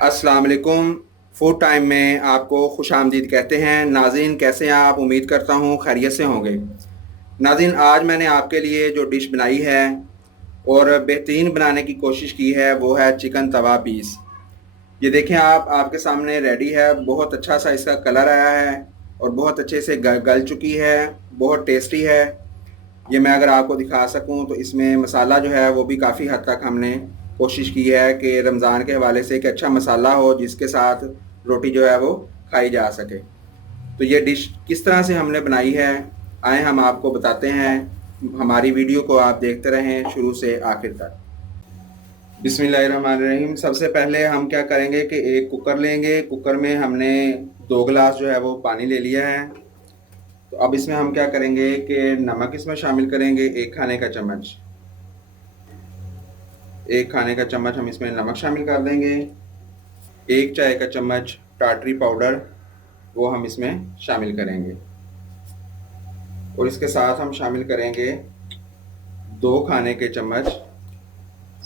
अस्सलाम वालेकुम। Food time में आपको खुशामदीद कहते हैं। नाज़रीन, कैसे हैं आप? उम्मीद करता हूँ खैरियत से होंगे। नाज़रीन, आज मैंने आपके लिए जो डिश बनाई है और बेहतरीन बनाने की कोशिश की है वो है चिकन तवा पीस। ये देखें, आप आपके सामने रेडी है। बहुत अच्छा सा इसका कलर आया है और बहुत अच्छे से गल चुकी है। बहुत टेस्टी है। ये मैं अगर आपको दिखा सकूं तो इसमें मसाला जो है वो भी काफ़ी हद तक हमने कोशिश की है कि रमज़ान के हवाले से एक अच्छा मसाला हो जिसके साथ रोटी जो है वो खाई जा सके। तो ये डिश किस तरह से हमने बनाई है, आए हम आपको बताते हैं। हमारी वीडियो को आप देखते रहें शुरू से आखिर तक। बिस्मिल्लाहिर्रहमानिर्रहीम। सबसे पहले हम क्या करेंगे कि एक कुकर लेंगे। कुकर में हमने 2 गिलास जो है वो पानी ले लिया है। तो अब इसमें हम क्या करेंगे कि नमक इसमें शामिल करेंगे, 1 खाने का चम्मच। 1 खाने का चम्मच हम इसमें नमक शामिल कर देंगे। 1 चाय का चम्मच टाटरी पाउडर वो हम इसमें शामिल करेंगे और इसके साथ हम शामिल करेंगे 2 खाने के चम्मच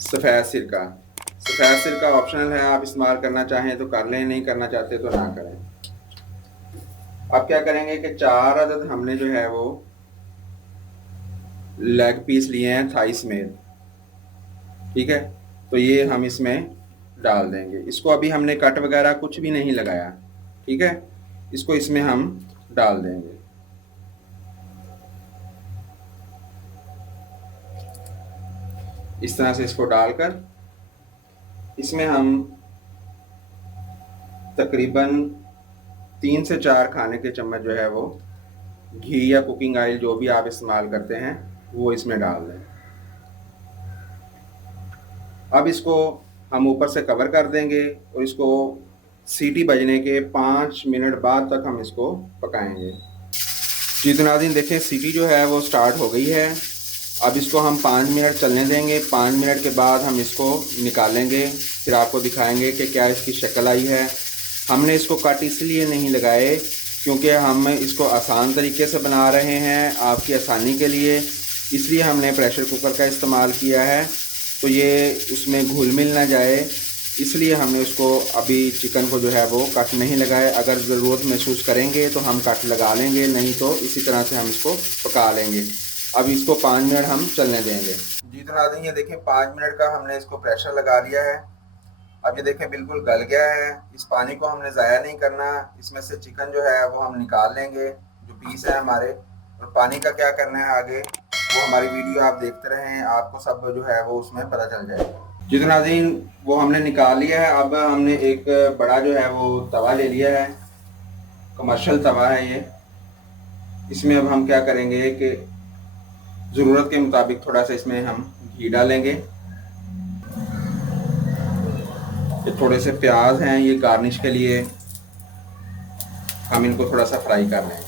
सफ़ेद सिरका। सफ़ेद सिरका ऑप्शनल है, आप इस्तेमाल करना चाहें तो कर लें, नहीं करना चाहते तो ना करें। अब क्या करेंगे कि 4 अदद हमने जो है वो लेग पीस लिए हैं थाई समेत। ठीक है, तो ये हम इसमें डाल देंगे। इसको अभी हमने कट वगैरह कुछ भी नहीं लगाया। ठीक है, इसको इसमें हम डाल देंगे। इस तरह से इसको डालकर इसमें हम तकरीबन 3 से 4 खाने के चम्मच जो है वो घी या कुकिंग ऑयल जो भी आप इस्तेमाल करते हैं वो इसमें डाल दें। अब इसको हम ऊपर से कवर कर देंगे और इसको सीटी बजने के 5 मिनट बाद तक हम इसको पकाएंगे। जी तो नाज़रीन, देखें सीटी जो है वो स्टार्ट हो गई है। अब इसको हम 5 मिनट चलने देंगे। 5 मिनट के बाद हम इसको निकालेंगे, फिर आपको दिखाएंगे कि क्या इसकी शक्ल आई है। हमने इसको कट इसलिए नहीं लगाए क्योंकि हम इसको आसान तरीके से बना रहे हैं आपकी आसानी के लिए, इसलिए हमने प्रेशर कुकर का इस्तेमाल किया है। तो ये उसमें घुल मिल ना जाए, इसलिए हमने उसको अभी चिकन को जो है वो कट नहीं लगाए। अगर ज़रूरत महसूस करेंगे तो हम कट लगा लेंगे, नहीं तो इसी तरह से हम इसको पका लेंगे। अब इसको 5 मिनट हम चलने देंगे। जी तो नाज़रीन, ये देखें 5 मिनट का हमने इसको प्रेशर लगा लिया है। अब ये देखें बिल्कुल गल गया है। इस पानी को हमने ज़ाया नहीं करना। इसमें से चिकन जो है वो हम निकाल लेंगे, जो पीस है हमारे। और पानी का क्या करना है आगे वो हमारी वीडियो आप देखते रहें, आपको सब जो है वो उसमें पता चल जाएगा। जी तो नाज़रीन, वो हमने निकाल लिया है। अब हमने एक बड़ा जो है वो तवा ले लिया है, कमर्शियल तवा है ये। इसमें अब हम क्या करेंगे कि ज़रूरत के मुताबिक थोड़ा सा इसमें हम घी डालेंगे। ये थोड़े से प्याज हैं, ये गार्निश के लिए हम इनको थोड़ा सा फ्राई कर लेंगे।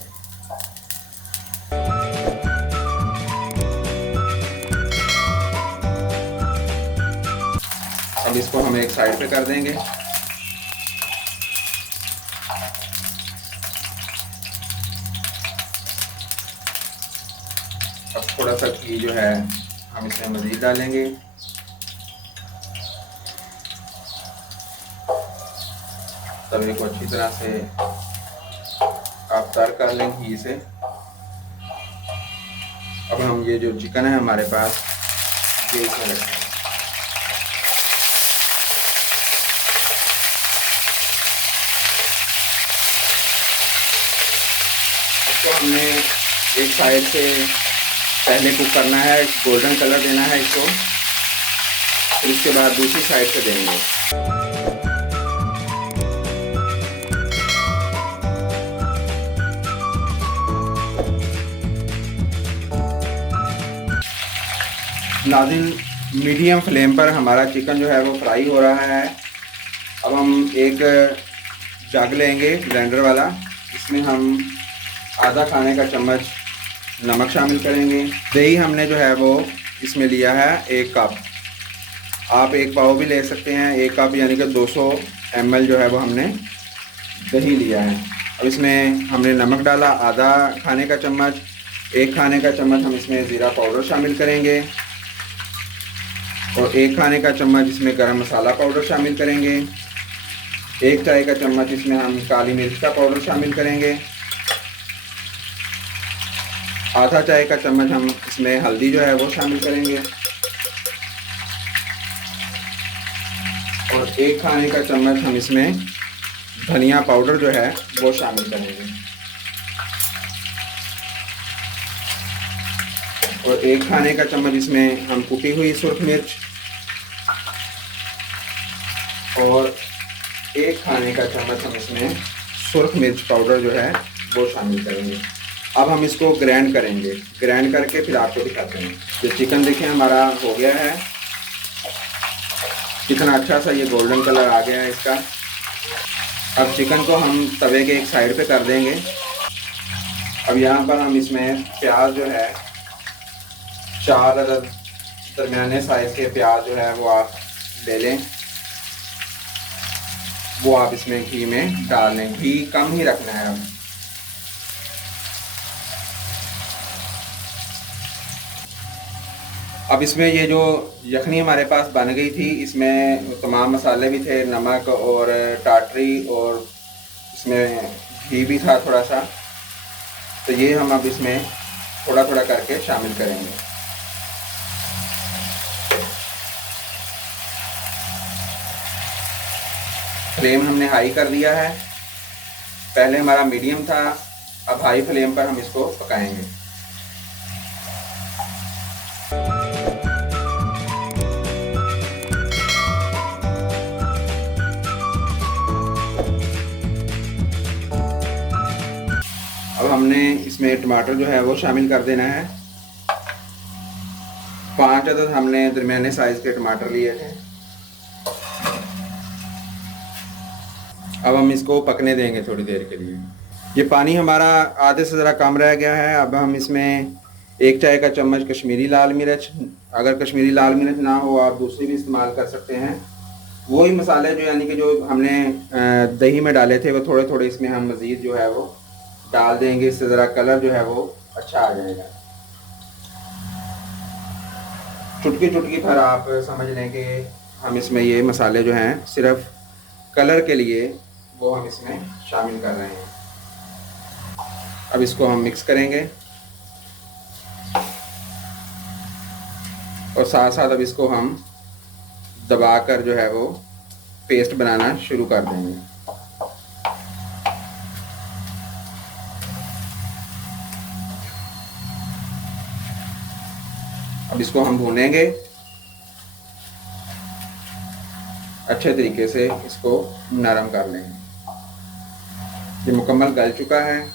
अब इसको हम एक साइड पे कर देंगे। अब थोड़ा सा घी जो है हम इसमें मज़ीद डालेंगे। तवे को अच्छी तरह से आप तर कर लें घी से। अब हम ये जो चिकन है हमारे पास ये इसमें रखेंगे। इसको हमने एक साइड से पहले कुक करना है, गोल्डन कलर देना है इसको, फिर उसके बाद दूसरी साइड से देंगे। नाज़रीन, मीडियम फ्लेम पर हमारा चिकन जो है वो फ्राई हो रहा है। अब हम एक जग लेंगे ब्लेंडर वाला, इसमें हम आधा खाने का चम्मच नमक शामिल करेंगे। दही हमने जो है वो इसमें लिया है 1 कप। आप 1 पाव भी ले सकते हैं। 1 कप यानी कि 200 ml जो है वो हमने दही लिया है। अब इसमें हमने नमक डाला आधा खाने का चम्मच। 1 खाने का चम्मच हम इसमें ज़ीरा पाउडर शामिल करेंगे और 1 खाने का चम्मच इसमें गरम मसाला पाउडर शामिल करेंगे। 1 चाय का चम्मच इसमें हम काली मिर्च का पाउडर शामिल करेंगे। आधा चाय का चम्मच हम इसमें हल्दी जो है वो शामिल करेंगे और 1 खाने का चम्मच हम इसमें धनिया पाउडर जो है वो शामिल करेंगे और 1 खाने का चम्मच इसमें हम कुटी हुई सुर्ख मिर्च और 1 खाने का चम्मच हम इसमें सुर्ख मिर्च पाउडर जो है वो शामिल करेंगे। अब हम इसको ग्राइंड करेंगे, ग्राइंड करके फिर आपको दिखाते हैं। जो चिकन देखें हमारा हो गया है, कितना अच्छा सा ये गोल्डन कलर आ गया है इसका। अब चिकन को हम तवे के एक साइड पे कर देंगे। अब यहाँ पर हम इसमें प्याज जो है 4 अदद दरमियाने साइज़ के प्याज जो है वो आप ले लें, वो आप इसमें घी में डाल लें। घी कम ही रखना है। अब इसमें ये जो यखनी हमारे पास बन गई थी, इसमें तमाम मसाले भी थे, नमक और टाटरी और इसमें घी भी था थोड़ा सा। तो ये हम अब इसमें थोड़ा थोड़ा करके शामिल करेंगे। फ्लेम हमने हाई कर दिया है, पहले हमारा मीडियम था, अब हाई फ्लेम पर हम इसको पकाएंगे। अब हमने इसमें टमाटर जो है वो शामिल कर देना है। 5 अदद हमने दरमियाने साइज़ के टमाटर लिए थे। अब हम इसको पकने देंगे थोड़ी देर के लिए। ये पानी हमारा आधे से ज़रा कम रह गया है। अब हम इसमें 1 चाय का चम्मच कश्मीरी लाल मिर्च, अगर कश्मीरी लाल मिर्च ना हो आप दूसरी भी इस्तेमाल कर सकते हैं। वही मसाले जो यानी कि जो हमने दही में डाले थे वो थोड़े थोड़े इसमें हम मज़ीद जो है वो डाल देंगे। इससे ज़रा कलर जो है वो अच्छा आ जाएगा। चुटकी चुटकी भर आप समझ लें कि हम इसमें ये मसाले जो हैं सिर्फ कलर के लिए वो हम इसमें शामिल कर रहे हैं। अब इसको हम मिक्स करेंगे और साथ साथ अब इसको हम दबाकर जो है वो पेस्ट बनाना शुरू कर देंगे। अब इसको हम भूनेंगे अच्छे तरीके से, इसको नरम कर लेंगे। ये मुकम्मल गल चुका है,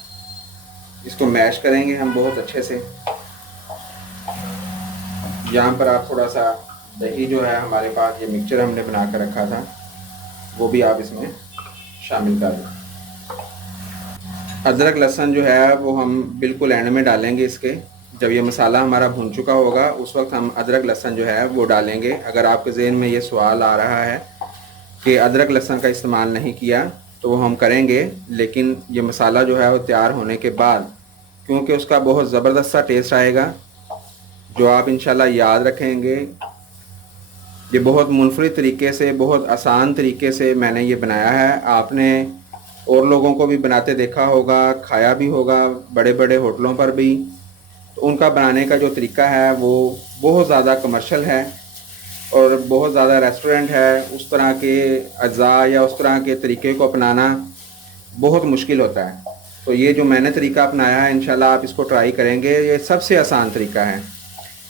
इसको मैश करेंगे हम बहुत अच्छे से। यहाँ पर आप थोड़ा सा दही जो है हमारे पास, ये मिक्सचर हमने बना कर रखा था, वो भी आप इसमें शामिल कर दें। अदरक लहसुन जो है वो हम बिल्कुल एंड में डालेंगे इसके। जब ये मसाला हमारा भून चुका होगा उस वक्त हम अदरक लहसुन जो है वो डालेंगे। अगर आपके ज़हन में ये सवाल आ रहा है कि अदरक लहसुन का इस्तेमाल नहीं किया, तो वो हम करेंगे, लेकिन ये मसाला जो है वो तैयार होने के बाद, क्योंकि उसका बहुत ज़बरदस्त सा टेस्ट आएगा जो आप इंशाल्लाह याद रखेंगे। ये बहुत मुनफरिद तरीके से, बहुत आसान तरीके से मैंने ये बनाया है। आपने और लोगों को भी बनाते देखा होगा, खाया भी होगा बड़े बड़े होटलों पर भी। तो उनका बनाने का जो तरीका है वो बहुत ज़्यादा कमर्शियल है और बहुत ज़्यादा रेस्टोरेंट है, उस तरह के अज़ा या उस तरह के तरीके को अपनाना बहुत मुश्किल होता है। तो ये जो मैंने तरीका अपनाया है, इंशाल्लाह आप इसको ट्राई करेंगे। ये सबसे आसान तरीका है,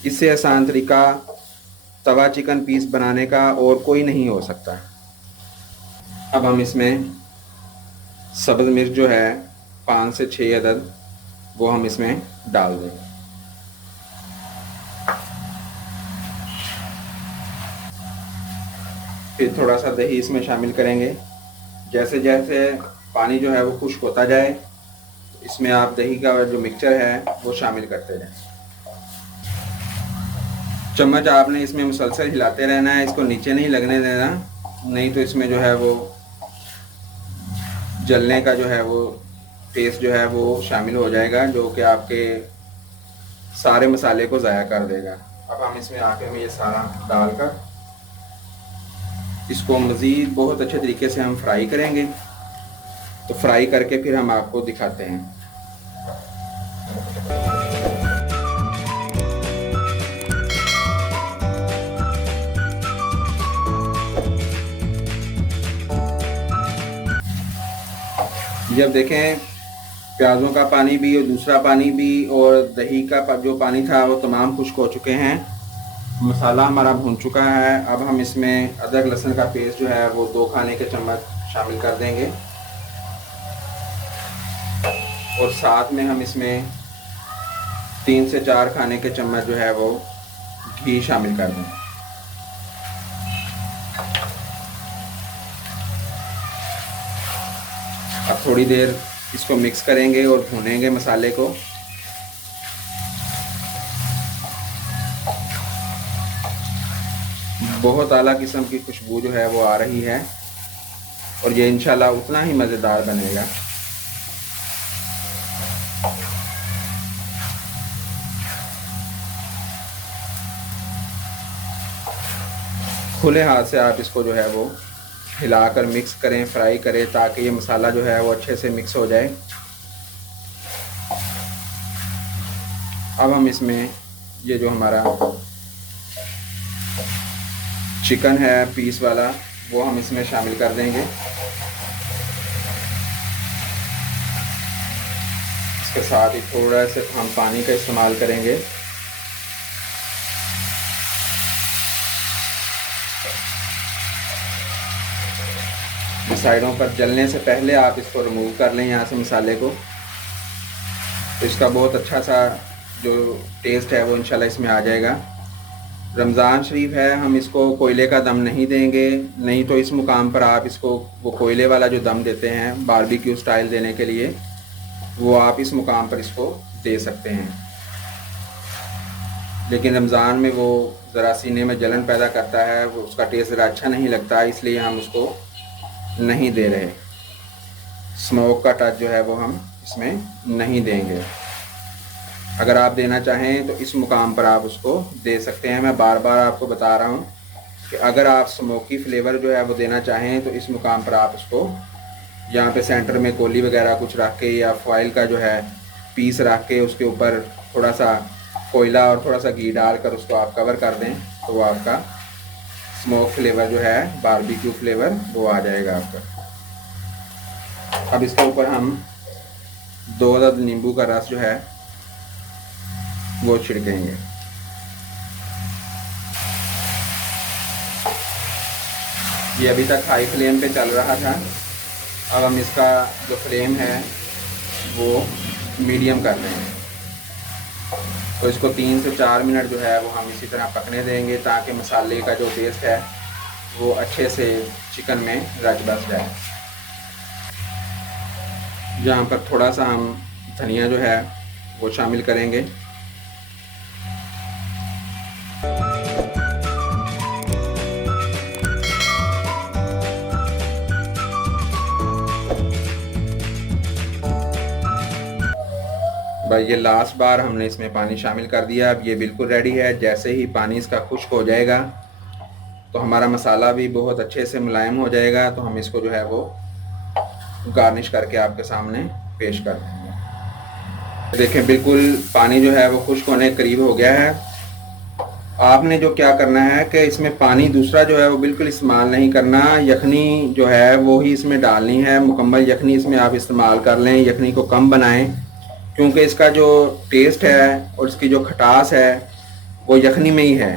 इससे आसान तरीका तवा चिकन पीस बनाने का और कोई नहीं हो सकता। अब हम इसमें सब्ज़ मिर्च जो है 5 से 6 अदद वो हम इसमें डाल देंगे। फिर थोड़ा सा दही इसमें शामिल करेंगे। जैसे जैसे पानी जो है वो खुश्क होता जाए, इसमें आप दही का जो मिक्सचर है वो शामिल करते रहें। चम्मच आपने इसमें मुसलसल हिलाते रहना है, इसको नीचे नहीं लगने देना, नहीं तो इसमें जो है वो जलने का जो है वो टेस्ट जो है वो शामिल हो जाएगा, जो कि आपके सारे मसाले को ज़ाया कर देगा। अब हम इसमें आके में ये सारा डालकर इसको मज़ीद बहुत अच्छे तरीके से हम फ्राई करेंगे। तो फ्राई करके फिर हम आपको दिखाते हैं। जब देखें प्याज़ों का पानी भी और दूसरा पानी भी और दही का जो पानी था वो तमाम खुश्क हो चुके हैं, मसाला हमारा भून चुका है। अब हम इसमें अदरक लहसुन का पेस्ट जो है वो 2 खाने के चम्मच शामिल कर देंगे और साथ में हम इसमें 3 से 4 खाने के चम्मच जो है वो घी शामिल कर दें। अब थोड़ी देर इसको मिक्स करेंगे और भूनेंगे मसाले को। बहुत आला किस्म की खुशबू जो है वो आ रही है और ये इंशाल्लाह उतना ही मज़ेदार बनेगा। खुले हाथ से आप इसको जो है वो हिलाकर मिक्स करें, फ्राई करें, ताकि ये मसाला जो है वो अच्छे से मिक्स हो जाए। अब हम इसमें ये जो हमारा चिकन है पीस वाला वो हम इसमें शामिल कर देंगे। इसके साथ ही थोड़ा सा हम पानी का इस्तेमाल करेंगे। साइडों पर जलने से पहले आप इसको रिमूव कर लें यहाँ से मसाले को, तो इसका बहुत अच्छा सा जो टेस्ट है वो इंशाल्लाह इसमें आ जाएगा। रमज़ान शरीफ है, हम इसको कोयले का दम नहीं देंगे, नहीं तो इस मुकाम पर आप इसको वो कोयले वाला जो दम देते हैं बारबेक्यू स्टाइल देने के लिए, वो आप इस मुकाम पर इसको दे सकते हैं। लेकिन रमज़ान में वो ज़रा सीने में जलन पैदा करता है, वो उसका टेस्ट ज़रा अच्छा नहीं लगता, इसलिए हम उसको नहीं दे रहे। स्मोक का टच जो है वो हम इसमें नहीं देंगे। अगर आप देना चाहें तो इस मुकाम पर आप उसको दे सकते हैं। मैं बार बार आपको बता रहा हूँ कि अगर आप स्मोकी फ्लेवर जो है वो देना चाहें तो इस मुकाम पर आप उसको यहाँ पे सेंटर में कोली वगैरह कुछ रख के या फॉइल का जो है पीस रख के उसके ऊपर थोड़ा सा कोयला और थोड़ा सा घी डालकर उसको आप कवर कर दें, तो वो आपका स्मोक फ्लेवर जो है बारबेक्यू फ्लेवर वो आ जाएगा आपका। अब इसके ऊपर हम 2 अदद नींबू का रस जो है वो छिड़केंगे। ये अभी तक हाई फ्लेम पे चल रहा था, अब हम इसका जो फ्लेम है वो मीडियम कर देंगे। तो इसको 3 से 4 मिनट जो है वो हम इसी तरह पकने देंगे, ताकि मसाले का जो टेस्ट है वो अच्छे से चिकन में रच बस जाए। यहाँ पर थोड़ा सा हम धनिया जो है वो शामिल करेंगे। भाई ये लास्ट बार हमने इसमें पानी शामिल कर दिया। अब ये बिल्कुल रेडी है। जैसे ही पानी इसका खुश्क हो जाएगा तो हमारा मसाला भी बहुत अच्छे से मुलायम हो जाएगा, तो हम इसको जो है वो गार्निश करके आपके सामने पेश कर देंगे। देखें बिल्कुल पानी जो है वो खुश्क होने के करीब हो गया है। आपने जो क्या करना है कि इसमें पानी दूसरा जो है वो बिल्कुल इस्तेमाल नहीं करना, यखनी जो है वो ही इसमें डालनी है। मुकम्मल यखनी इसमें आप इस्तेमाल कर लें, यखनी को कम बनाएं, क्योंकि इसका जो टेस्ट है और इसकी जो खटास है वो यखनी में ही है,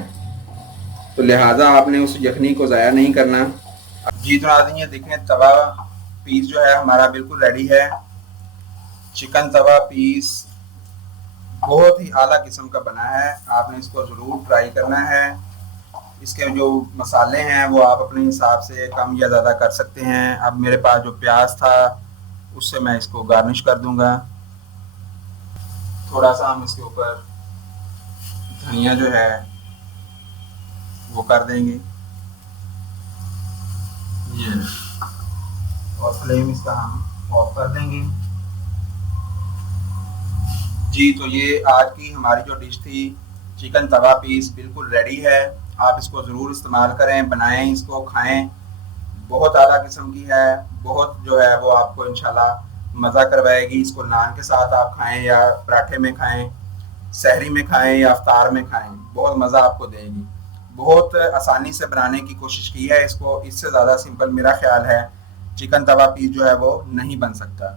तो लिहाजा आपने उस यखनी को ज़ाया नहीं करना। जी तो नाज़रीन ये देखें तवा पीस जो है हमारा बिल्कुल रेडी है। चिकन तवा पीस बहुत ही आला किस्म का बना है, आपने इसको ज़रूर ट्राई करना है। इसके जो मसाले हैं वो आप अपने हिसाब से कम या ज़्यादा कर सकते हैं। अब मेरे पास जो प्याज था उससे मैं इसको गार्निश कर दूंगा। थोड़ा सा हम इसके ऊपर धनिया जो है वो कर देंगे ये, और फ्लेम इसका हम ऑफ कर देंगे। जी तो ये आज की हमारी जो डिश थी चिकन तवा पीस बिल्कुल रेडी है। आप इसको ज़रूर इस्तेमाल करें, बनाएं, इसको खाएं। बहुत आला किस्म की है, बहुत जो है वो आपको इंशाल्लाह मज़ा करवाएगी। इसको नान के साथ आप खाएं या पराठे में खाएं, सहरी में खाएं या अफ्तार में खाएं, बहुत मज़ा आपको देगी। बहुत आसानी से बनाने की कोशिश की है इसको, इससे ज़्यादा सिंपल मेरा ख्याल है चिकन तवा पीस जो है वो नहीं बन सकता।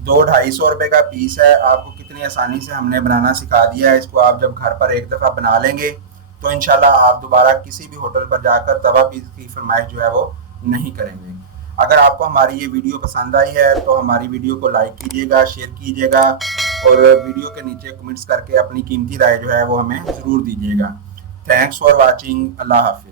200-250 रुपये का पीस है, आपको कितनी आसानी से हमने बनाना सिखा दिया है। इसको आप जब घर पर एक दफ़ा बना लेंगे तो इंशाल्लाह आप दोबारा किसी भी होटल पर जाकर तवा पीस की फरमाइश जो है वो नहीं करेंगे। अगर आपको हमारी ये वीडियो पसंद आई है तो हमारी वीडियो को लाइक कीजिएगा, शेयर कीजिएगा और वीडियो के नीचे कमेंट्स करके अपनी कीमती राय जो है वो हमें ज़रूर दीजिएगा। Thanks for watching. अल्लाह हाफिज़।